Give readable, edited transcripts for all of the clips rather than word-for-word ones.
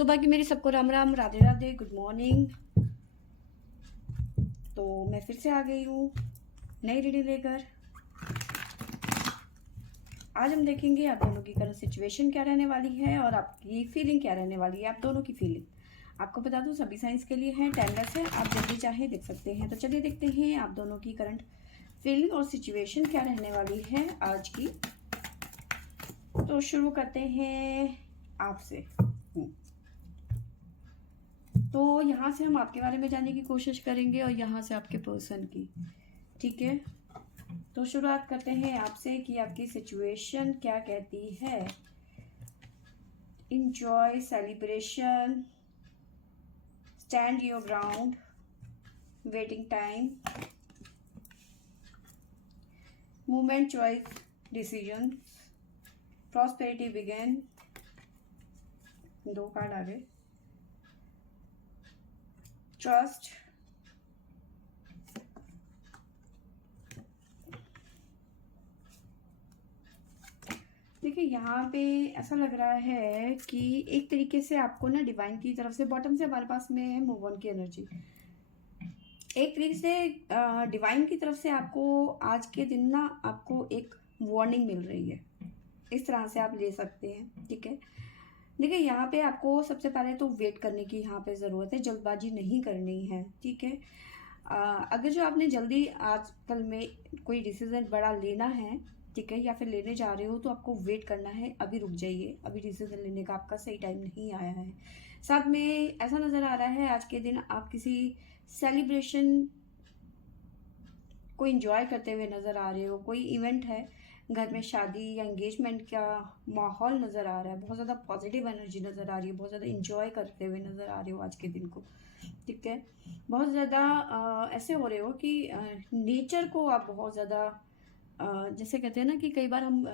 सुबह की मेरी सबको राम राम, राधे राधे, गुड मॉर्निंग। तो मैं फिर से आ गई हूँ नई रीडिंग लेकर। आज हम देखेंगे आप दोनों की करंट सिचुएशन क्या रहने वाली है और आपकी फीलिंग क्या रहने वाली है। आप दोनों की फीलिंग आपको बता दूं सभी साइंस के लिए है, टाइमलेस है, आप जब भी चाहे देख सकते हैं। तो चलिए देखते हैं आप दोनों की करंट फीलिंग और सिचुएशन क्या रहने वाली है आज की। तो शुरू करते हैं आपसे। तो यहाँ से हम आपके बारे में जानने की कोशिश करेंगे और यहाँ से आपके पर्सन की। ठीक है, तो शुरुआत करते हैं आपसे कि आपकी सिचुएशन क्या कहती है। Enjoy, celebration, stand your ground, waiting time, movement, choice, decision, prosperity begin. 2 card आ गए। ट्रस्ट, देखिए यहाँ पे ऐसा लग रहा है कि एक तरीके से आपको ना डिवाइन की तरफ से, बॉटम से हमारे पास में है मूव ऑन की एनर्जी। एक तरीके से डिवाइन की तरफ से आपको आज के दिन ना आपको एक वार्निंग मिल रही है, इस तरह से आप ले सकते हैं। ठीक है, देखिए यहाँ पे आपको सबसे पहले तो वेट करने की यहाँ पे ज़रूरत है, जल्दबाजी नहीं करनी है। ठीक है, अगर जो आपने जल्दी आजकल में कोई डिसीजन बड़ा लेना है, ठीक है, या फिर लेने जा रहे हो, तो आपको वेट करना है। अभी रुक जाइए, अभी डिसीजन लेने का आपका सही टाइम नहीं आया है। साथ में ऐसा नज़र आ रहा है आज के दिन आप किसी सेलिब्रेशन को एंजॉय करते हुए नज़र आ रहे हो। कोई इवेंट है घर में, शादी या एंगेजमेंट का माहौल नज़र आ रहा है। बहुत ज़्यादा पॉजिटिव एनर्जी नज़र आ रही है, बहुत ज़्यादा इंजॉय करते हुए नज़र आ रहे हो आज के दिन को। ठीक है, बहुत ज़्यादा ऐसे हो रहे हो कि नेचर को आप बहुत ज़्यादा जैसे कहते हैं ना कि कई बार हम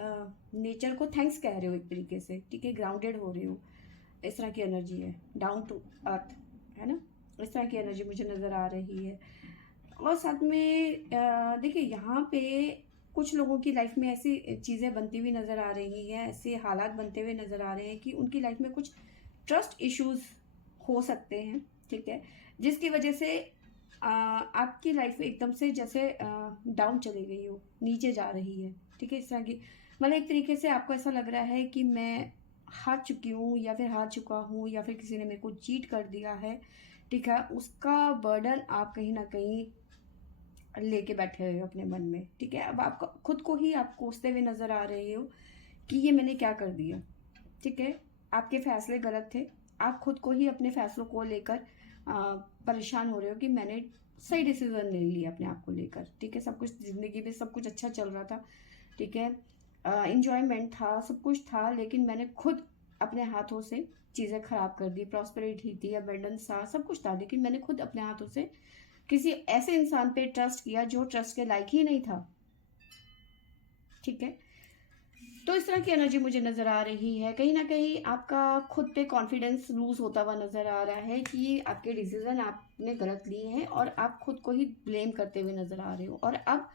नेचर को थैंक्स कह रहे हो एक तरीके से। ठीक है, ग्राउंडेड हो रहे हो, इस तरह की एनर्जी है, डाउन टू अर्थ, है ना, इस तरह की एनर्जी मुझे नज़र आ रही है। और साथ में देखिए यहाँ पे कुछ लोगों की लाइफ में ऐसी चीज़ें बनती हुई नज़र आ रही हैं, ऐसे हालात बनते हुए नज़र आ रहे हैं कि उनकी लाइफ में कुछ ट्रस्ट इश्यूज हो सकते हैं। ठीक है, जिसकी वजह से आपकी लाइफ एकदम से जैसे डाउन चली गई हो, नीचे जा रही है। ठीक है, इस तरह की मतलब एक तरीके से आपको ऐसा लग रहा है कि मैं हार चुकी हूँ या फिर हार चुका हूँ या फिर किसी ने मेरे को चीट कर दिया है। ठीक है, उसका बर्डन आप कहीं ना कहीं लेके बैठे हुए हो अपने मन में। ठीक है, अब आपको खुद को ही आप कोसते हुए नजर आ रहे हो कि ये मैंने क्या कर दिया। ठीक है, आपके फैसले गलत थे, आप खुद को ही अपने फैसलों को लेकर परेशान हो रहे हो कि मैंने सही डिसीजन ले लिया अपने आप को लेकर। ठीक है, सब कुछ जिंदगी में सब कुछ अच्छा चल रहा था। ठीक है, इंजॉयमेंट था, सब कुछ था, लेकिन मैंने खुद अपने हाथों से चीज़ें खराब कर दी। प्रॉस्पेरिटी थी, अबेंडेंस था, सब कुछ था, लेकिन मैंने खुद अपने हाथों से किसी ऐसे इंसान पे ट्रस्ट किया जो ट्रस्ट के लायक ही नहीं था। ठीक है, तो इस तरह की एनर्जी मुझे नजर आ रही है। कहीं ना कहीं आपका खुद पे कॉन्फिडेंस लूज होता हुआ नजर आ रहा है कि आपके डिसीजन आपने गलत लिए हैं और आप खुद को ही ब्लेम करते हुए नजर आ रहे हो। और अब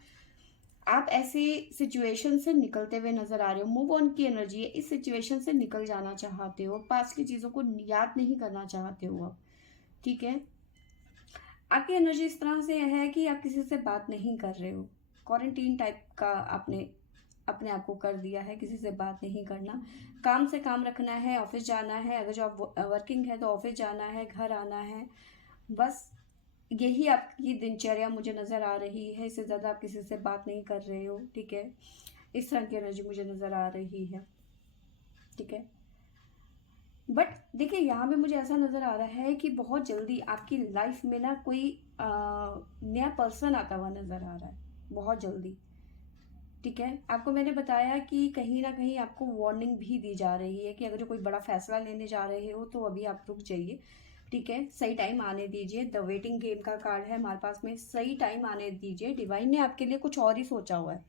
आप ऐसी सिचुएशन से निकलते हुए नजर आ रहे हो। मूव ऑन की एनर्जी है, इस सिचुएशन से निकल जाना चाहते हो, पास्ट की चीजों को याद नहीं करना चाहते हो अब। ठीक है, आपकी एनर्जी इस तरह से है कि आप किसी से बात नहीं कर रहे हो, क्वारंटीन टाइप का आपने अपने आप को कर दिया है, किसी से बात नहीं करना, काम से काम रखना है, ऑफिस जाना है, अगर जो आप वर्किंग है तो ऑफिस जाना है, घर आना है, बस यही आपकी दिनचर्या मुझे नज़र आ रही है। इससे ज़्यादा आप किसी से बात नहीं कर रहे हो। ठीक है, इस तरह की एनर्जी मुझे नज़र आ रही है। ठीक है, बट देखिए यहाँ पे मुझे ऐसा नज़र आ रहा है कि बहुत जल्दी आपकी लाइफ में ना कोई नया पर्सन आता हुआ नज़र आ रहा है, बहुत जल्दी। ठीक है, आपको मैंने बताया कि कहीं ना कहीं आपको वार्निंग भी दी जा रही है कि अगर जो कोई बड़ा फैसला लेने जा रहे हो तो अभी आप रुक जाइए। ठीक है, सही टाइम आने दीजिए। द वेटिंग गेम का कार्ड है हमारे पास में, सही टाइम आने दीजिए। डिवाइन ने आपके लिए कुछ और ही सोचा हुआ है।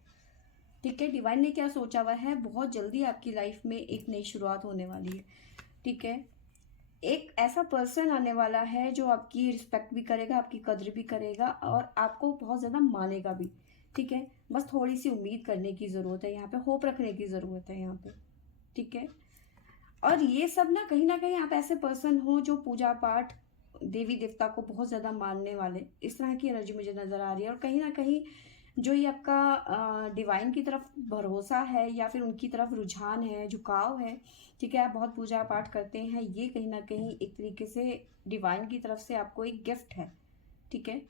ठीक है, डिवाइन ने क्या सोचा हुआ है, बहुत जल्दी आपकी लाइफ में एक नई शुरुआत होने वाली है। ठीक है, एक ऐसा पर्सन आने वाला है जो आपकी रिस्पेक्ट भी करेगा, आपकी कद्र भी करेगा और आपको बहुत ज़्यादा मानेगा भी। ठीक है, बस थोड़ी सी उम्मीद करने की ज़रूरत है यहाँ पे, होप रखने की ज़रूरत है यहाँ पे। ठीक है, और ये सब ना कहीं आप ऐसे पर्सन हो जो पूजा पाठ, देवी देवता को बहुत ज़्यादा मानने वाले, इस तरह की एनर्जी मुझे नज़र आ रही है। और कहीं ना कहीं जो ये आपका डिवाइन की तरफ भरोसा है या फिर उनकी तरफ रुझान है, झुकाव है, ठीक है, आप बहुत पूजा पाठ करते हैं, ये कहीं ना कहीं एक तरीके से डिवाइन की तरफ से आपको एक गिफ्ट है, ठीक है।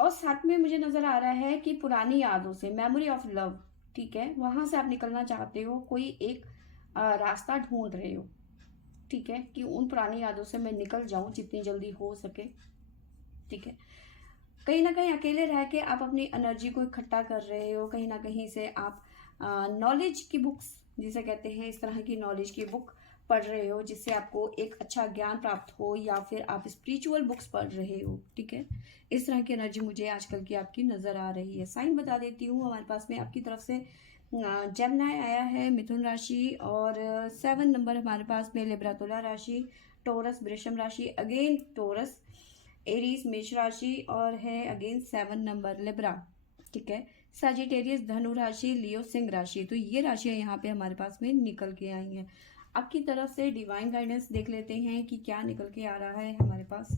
और साथ में मुझे नज़र आ रहा है कि पुरानी यादों से, मेमोरी ऑफ लव, ठीक है, वहां से आप निकलना चाहते हो, कोई एक रास्ता ढूंढ रहे हो, ठीक है, कि उन पुरानी यादों से मैं निकल जाऊं जितनी जल्दी हो सके, ठीक है। कहीं ना कहीं अकेले रह के आप अपनी एनर्जी को इकट्ठा कर रहे हो, कहीं ना कहीं से आप नॉलेज की बुक्स जिसे कहते हैं, इस तरह की नॉलेज की बुक पढ़ रहे हो जिससे आपको एक अच्छा ज्ञान प्राप्त हो, या फिर आप स्पिरिचुअल बुक्स पढ़ रहे हो, ठीक है। इस तरह की एनर्जी मुझे आजकल की आपकी नज़र आ रही है। साइन बता देती हूँ, हमारे पास में आपकी तरफ से जेमिनी आया है, मिथुन राशि, और 7 नंबर हमारे पास में लिब्रा तुला राशि, टोरस वृषभ राशि, अगेन टोरस, एरीज मेष राशि, और है अगेन 7 नंबर लिब्रा, ठीक है, सजिटेरियस धनु राशि, लियो सिंह राशि। तो ये राशियां यहाँ पे हमारे पास में निकल के आई हैं। आपकी तरफ से डिवाइन गाइडेंस देख लेते हैं कि क्या निकल के आ रहा है हमारे पास।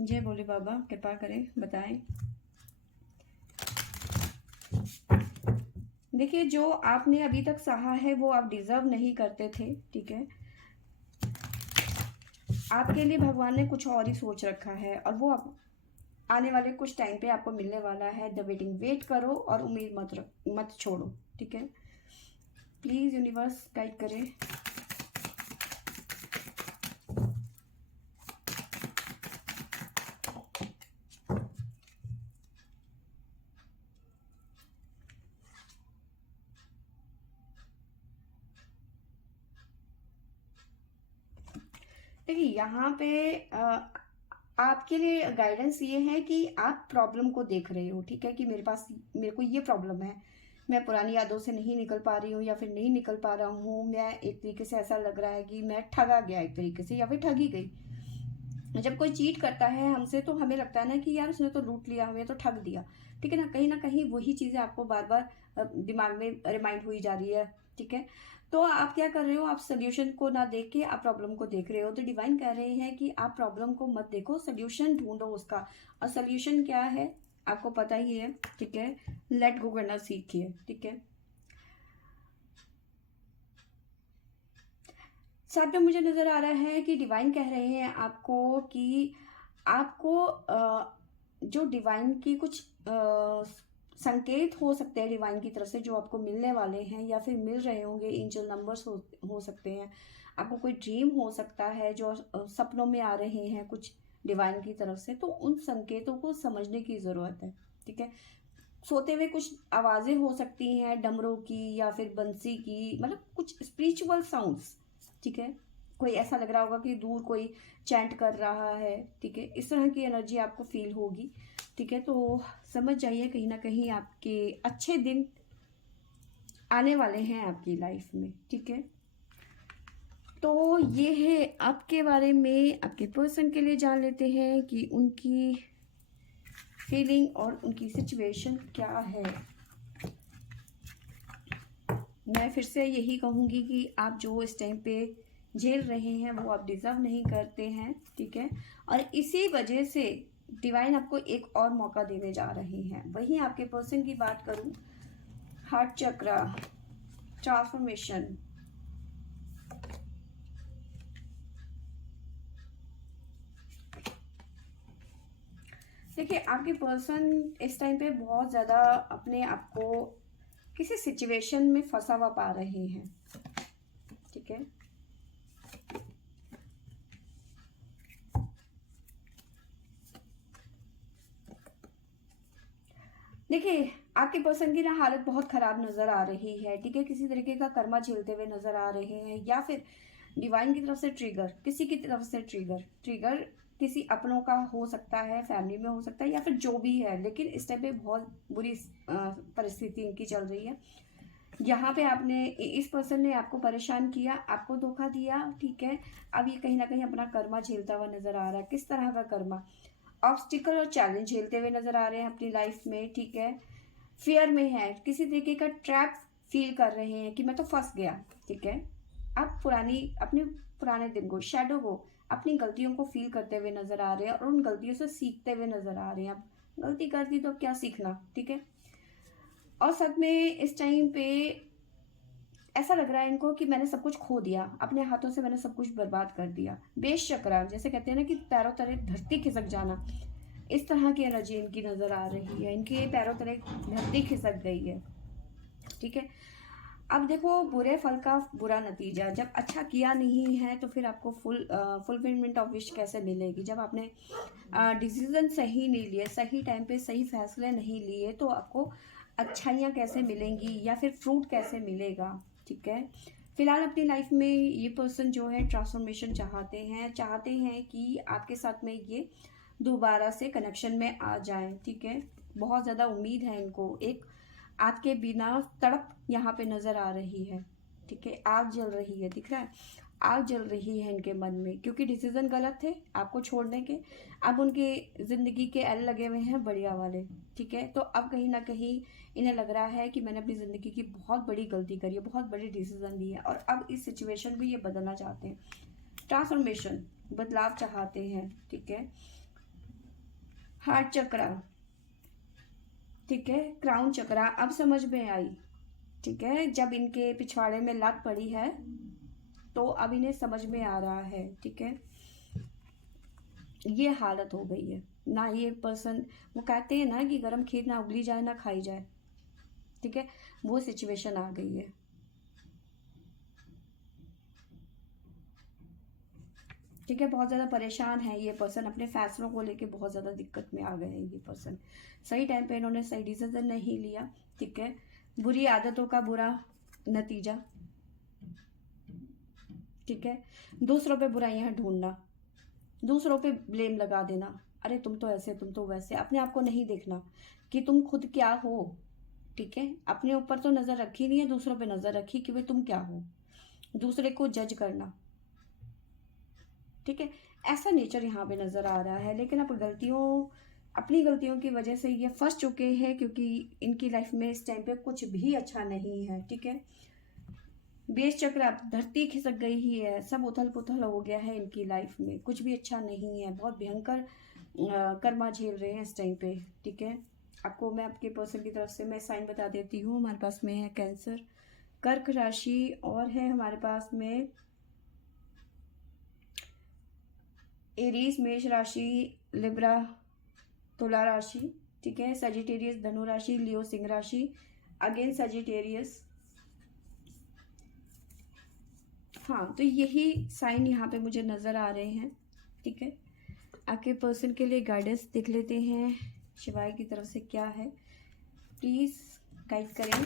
जय भोले बाबा, कृपा करें, बताएं। देखिए, जो आपने अभी तक सहा है वो आप डिजर्व नहीं करते थे, ठीक है। आपके लिए भगवान ने कुछ और ही सोच रखा है, और वो आप आने वाले कुछ टाइम पे आपको मिलने वाला है। द वेटिंग, वेट करो और उम्मीद मत छोड़ो, ठीक है। प्लीज यूनिवर्स गाइड करे। देखिए, यहाँ पे आपके लिए गाइडेंस ये है कि आप प्रॉब्लम को देख रहे हो, ठीक है, कि मेरे को ये प्रॉब्लम है, मैं पुरानी यादों से नहीं निकल पा रही हूँ, या फिर नहीं निकल पा रहा हूँ, मैं एक तरीके से ऐसा लग रहा है कि मैं ठगा गया एक तरीके से, या फिर ठगी गई। जब कोई चीट करता है हमसे तो हमें लगता है ना कि यार उसने तो लूट लिया, हमें तो ठग दिया, ठीक है ना कहीं वही चीज़ें आपको बार बार दिमाग में रिमाइंड हुई जा रही है, ठीक है। तो आप क्या कर रहे हो, आप सोल्यूशन को ना देख के आप प्रॉब्लम को देख रहे हो। तो डिवाइन कह रहे हैं कि आप प्रॉब्लम को मत देखो, सोल्यूशन ढूंढो उसका। और सोल्यूशन क्या है आपको पता ही है, ठीक है, लेट गो करना सीखिए, ठीक है। साथ में मुझे नजर आ रहा है कि डिवाइन कह रहे हैं आपको कि आपको जो डिवाइन की कुछ संकेत हो सकते हैं डिवाइन की तरफ से जो आपको मिलने वाले हैं, या फिर मिल रहे होंगे। एंजल नंबर्स हो सकते हैं, आपको कोई ड्रीम हो सकता है जो सपनों में आ रहे हैं कुछ डिवाइन की तरफ से। तो उन संकेतों को समझने की ज़रूरत है, ठीक है। सोते हुए कुछ आवाज़ें हो सकती हैं, डमरू की या फिर बंसी की, मतलब कुछ स्पिरिचुअल साउंड्स, ठीक है। कोई ऐसा लग रहा होगा कि दूर कोई चैंट कर रहा है, ठीक है, इस तरह की एनर्जी आपको फील होगी, ठीक है। तो समझ जाइए, कहीं ना कहीं आपके अच्छे दिन आने वाले हैं आपकी लाइफ में, ठीक है। तो ये है आपके बारे में, आपके पर्सन के लिए जान लेते हैं कि उनकी फीलिंग और उनकी सिचुएशन क्या है। मैं फिर से यही कहूँगी कि आप जो इस टाइम पे झेल रहे हैं वो आप डिज़र्व नहीं करते हैं, ठीक है। और इसी वजह से डिवाइन आपको एक और मौका देने जा रहे हैं। वहीं आपके पर्सन की बात करूँ, हार्ट चक्रा, ट्रांसफॉर्मेशन, देखिए, आपके पर्सन इस टाइम पे बहुत ज़्यादा अपने आप को किसी सिचुएशन में फंसा हुआ पा रहे हैं, ठीक है। देखिए, आपके पर्सन की ना हालत बहुत खराब नजर आ रही है, ठीक है। किसी तरीके का कर्मा झेलते हुए नजर आ रहे हैं, या फिर डिवाइन की तरफ से ट्रिगर, किसी की तरफ से ट्रिगर किसी अपनों का हो सकता है, फैमिली में हो सकता है, या फिर जो भी है। लेकिन इस टाइम पे बहुत बुरी परिस्थिति इनकी चल रही है। यहाँ पे आपने, इस पर्सन ने आपको परेशान किया, आपको धोखा दिया, ठीक है। अब ये कहीं ना कहीं अपना कर्मा झेलता हुआ नजर आ रहा है। किस तरह का कर्मा? ऑब्स्टिकल और चैलेंज झेलते हुए नजर आ रहे हैं अपनी लाइफ में, ठीक है। फियर में है, किसी तरीके का ट्रैप फील कर रहे हैं कि मैं तो फंस गया, ठीक है। आप अपने पुराने दिन को, शैडो को, अपनी गलतियों को फील करते हुए नजर आ रहे हैं और उन गलतियों से सीखते हुए नजर आ रहे हैं। अब गलती कर दी तो अब क्या सीखना, ठीक है। और साथ में इस टाइम पे ऐसा लग रहा है इनको कि मैंने सब कुछ खो दिया, अपने हाथों से मैंने सब कुछ बर्बाद कर दिया। बेशकरा, जैसे कहते हैं ना कि पैरों तले धरती खिसक जाना, इस तरह की एनर्जी इनकी नजर आ रही है। इनके पैरों तले धरती खिसक गई है, ठीक है। अब देखो, बुरे फल का बुरा नतीजा, जब अच्छा किया नहीं है तो फिर आपको फुलफिलमेंट ऑफ विश कैसे मिलेगी। जब आपने डिसीजन सही नहीं लिए, सही टाइम पे सही फैसले नहीं लिए, तो आपको अच्छाइयाँ कैसे मिलेंगी या फिर फ्रूट कैसे मिलेगा, ठीक है। फिलहाल अपनी लाइफ में ये पर्सन जो है ट्रांसफॉर्मेशन चाहते हैं कि आपके साथ में ये दोबारा से कनेक्शन में आ जाए, ठीक है। बहुत ज़्यादा उम्मीद है इनको, एक आग के बिना तड़प यहाँ पे नजर आ रही है, ठीक है। आग जल रही है, दिख रहा है, आग जल रही है इनके मन में, क्योंकि डिसीजन गलत थे आपको छोड़ने के। अब उनके जिंदगी के एल लगे हुए हैं बढ़िया वाले, ठीक है। तो अब कहीं ना कहीं इन्हें लग रहा है कि मैंने अपनी जिंदगी की बहुत बड़ी गलती करी है, बहुत बड़ी डिसीजन ली है, और अब इस सिचुएशन को ये बदलना चाहते हैं। ट्रांसफॉर्मेशन, बदलाव चाहते हैं, ठीक है। हार्ट चक्रा, ठीक है, क्राउन चक्रा अब समझ में आई, ठीक है। जब इनके पिछवाड़े में लत पड़ी है तो अब इन्हें समझ में आ रहा है, ठीक है। ये हालत हो गई है ना, ये पर्सन, वो कहते हैं ना कि गरम खीर ना उगली जाए ना खाई जाए, ठीक है, वो सिचुएशन आ गई है, ठीक है। बहुत ज़्यादा परेशान है ये पर्सन, अपने फैसलों को लेके बहुत ज़्यादा दिक्कत में आ गए हैं ये पर्सन। सही टाइम पे इन्होंने सही डिसीजन नहीं लिया, ठीक है। बुरी आदतों का बुरा नतीजा, ठीक है। दूसरों पे बुराइयां ढूंढना, दूसरों पे ब्लेम लगा देना, अरे तुम तो ऐसे, तुम तो वैसे, अपने आप को नहीं देखना कि तुम खुद क्या हो, ठीक है। अपने ऊपर तो नज़र रखी नहीं है, दूसरों पे नज़र रखी कि भाई तुम क्या हो, दूसरे को जज करना, ठीक है। ऐसा नेचर यहाँ पे नजर आ रहा है। लेकिन अब अपनी गलतियों की वजह से ये फंस चुके हैं, क्योंकि इनकी लाइफ में इस टाइम पे कुछ भी अच्छा नहीं है, ठीक है। बेस चक्र, अब धरती खिसक गई ही है, सब उथल पुथल हो गया है इनकी लाइफ में, कुछ भी अच्छा नहीं है, बहुत भयंकर कर्मा झेल रहे हैं इस टाइम पे, ठीक है। आपको मैं आपके पर्सन की तरफ से मैं साइन बता देती हूँ। हमारे पास में है कैंसर, कर्क राशि, और है हमारे पास में एरीज मेष राशि, लिब्रा तुला राशि, ठीक है, सजिटेरियस धनु राशि, लियो सिंह राशि, अगेन सजिटेरियस। हाँ, तो यही साइन यहाँ पे मुझे नज़र आ रहे हैं, ठीक है। आपके पर्सन के लिए गाइडेंस देख लेते हैं शिवाय की तरफ से क्या है, प्लीज़ गाइड करें।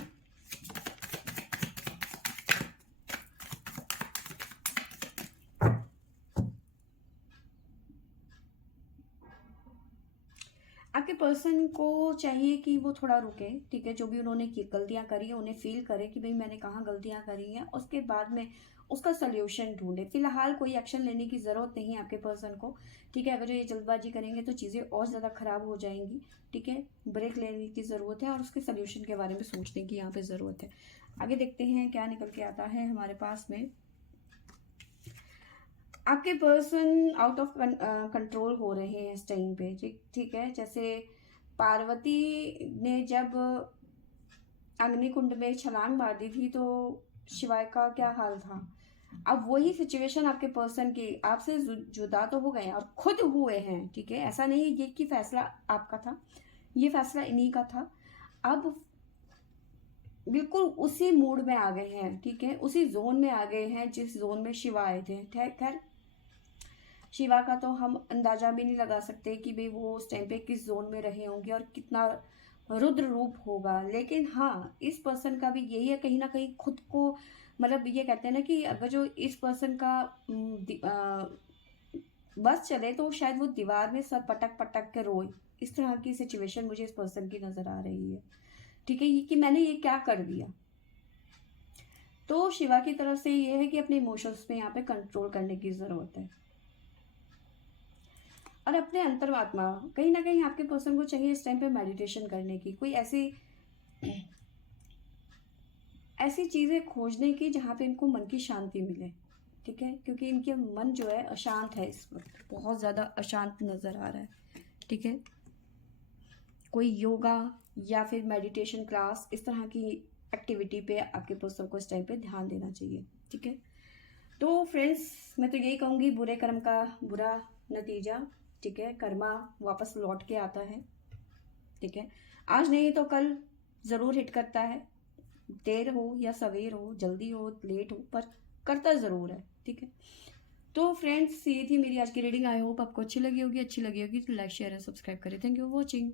आपके पर्सन को चाहिए कि वो थोड़ा रुके, ठीक है। जो भी उन्होंने गलतियां करी है उन्हें फील करे कि भाई मैंने कहाँ गलतियां करी हैं, उसके बाद में उसका सल्यूशन ढूंढे। फिलहाल कोई एक्शन लेने की ज़रूरत नहीं है आपके पर्सन को, ठीक है। अगर ये जल्दबाजी करेंगे तो चीज़ें और ज़्यादा ख़राब हो जाएंगी, ठीक है। ब्रेक लेने की ज़रूरत है और उसके सल्यूशन के बारे में सोचने की यहाँ पे ज़रूरत है। आगे देखते हैं क्या निकल के आता है हमारे पास में। आपके पर्सन आउट ऑफ कंट्रोल हो रहे हैं इस टाइम पे, ठीक है। जैसे पार्वती ने जब अग्निकुंड में छलांग मार दी थी तो शिवाय का क्या हाल था। अब वही सिचुएशन आपके पर्सन की, आपसे जुदा तो हो गए और खुद हुए हैं, ठीक है। ऐसा नहीं ये कि फैसला आपका था, ये फैसला इन्हीं का था। अब बिल्कुल उसी मूड में आ गए हैं, ठीक है, उसी जोन में आ गए हैं जिस जोन में शिवा आए थे। खैर, शिवा का तो हम अंदाजा भी नहीं लगा सकते कि भाई वो उस टाइम पे किस जोन में रहे होंगे और कितना रुद्र रूप होगा। लेकिन हाँ, इस पर्सन का भी यही है, कहीं ना कहीं खुद को, मतलब ये कहते हैं ना कि अगर जो इस पर्सन का बस चले तो शायद वो दीवार में सर पटक पटक के रोए। इस तरह की सिचुएशन मुझे इस पर्सन की नजर आ रही है, ठीक है, ये कि मैंने ये क्या कर दिया। तो शिवा की तरफ से ये है कि अपने इमोशंस पे यहाँ पे कंट्रोल करने की जरूरत है और अपने अंतर्वात्मा, कहीं ना कहीं आपके पर्सन को चाहिए इस टाइम पे मेडिटेशन करने की, कोई ऐसी ऐसी चीज़ें खोजने की जहाँ पे इनको मन की शांति मिले, ठीक है, क्योंकि इनके मन जो है अशांत है, इस वक्त बहुत ज़्यादा अशांत नज़र आ रहा है, ठीक है। कोई योगा या फिर मेडिटेशन क्लास, इस तरह की एक्टिविटी पे आपके पर्सन को इस टाइम पे ध्यान देना चाहिए, ठीक है। तो फ्रेंड्स, मैं तो यही कहूँगी, बुरे कर्म का बुरा नतीजा, ठीक है, कर्मा वापस लौट के आता है, ठीक है। आज नहीं तो कल ज़रूर हिट करता है, देर हो या सवेर हो, जल्दी हो लेट हो, पर करता ज़रूर है, ठीक है। तो फ्रेंड्स, ये थी मेरी आज की रीडिंग। आई होप आपको अच्छी लगी होगी तो लाइक शेयर एंड सब्सक्राइब करें। Thank you for watching.